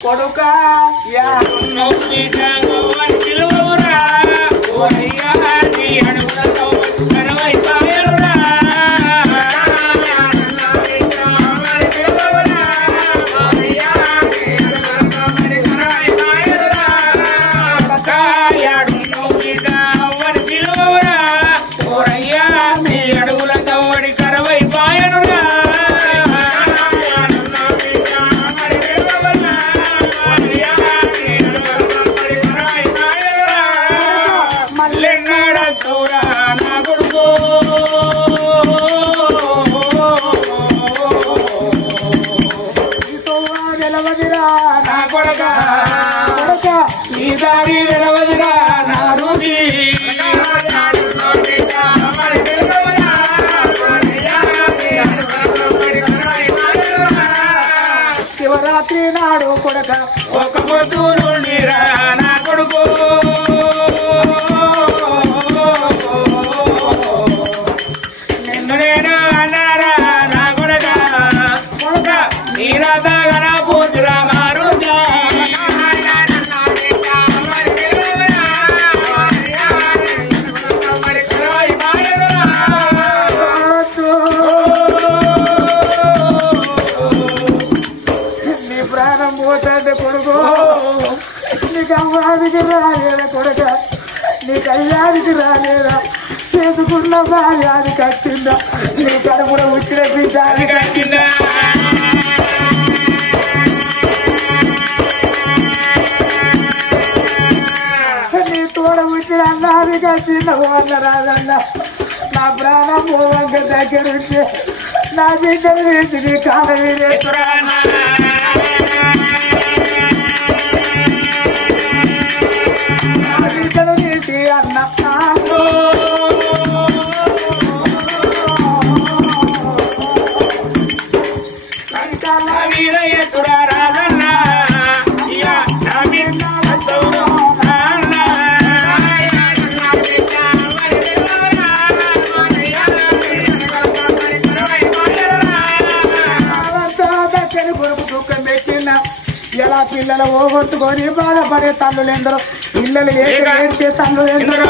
కొడుకా యాడున్నో సీతాగోవన్ పిలువరా ఓరయ్యా నీ అడుగులతో కరవై పాయలురా యాడున్నో సీతాగోవన్ పిలువరా ఓరయ్యా నీ అడుగులతో కరవై పాయలురా కొడుకా యాడున్నో సీతాగోవన్ పిలువరా ఓరయ్యా నీ అడుగులతో కరవై పాయలురా శివరాత్రి నాడు కొడక ఒక పొద్దు నుండి రా నా కొడుకు నిన్ను నేను అన్నారా నా కొడక కొడక నీరాతగా నా పోతురా మారుగా ప్రాణం పోతాంటే కొడుకు నీకు అమ్మాదికి రాలేదా కొడుక నీకు అయ్యాదికి రాలేదా చేసుకున్న భార్యానికి వచ్చిందా నీ కడుపులో వచ్చిన బిడ్డానికి వచ్చిందా నీ తోడ వచ్చిన అన్నాదికి వచ్చిందా అన్న రాదన్న నా ప్రాణం పోవంక దగ్గరుంటే నా బిడ్డను వేసి నీ కాళ్ళ మీద అన్న దుఃఖం పెట్టిన ఎలా పిల్లలు ఓగొట్టుకొని బాధపడే తల్లులు ఎందరో పిల్లలు ఏడ్చే తల్లులు ఎందరో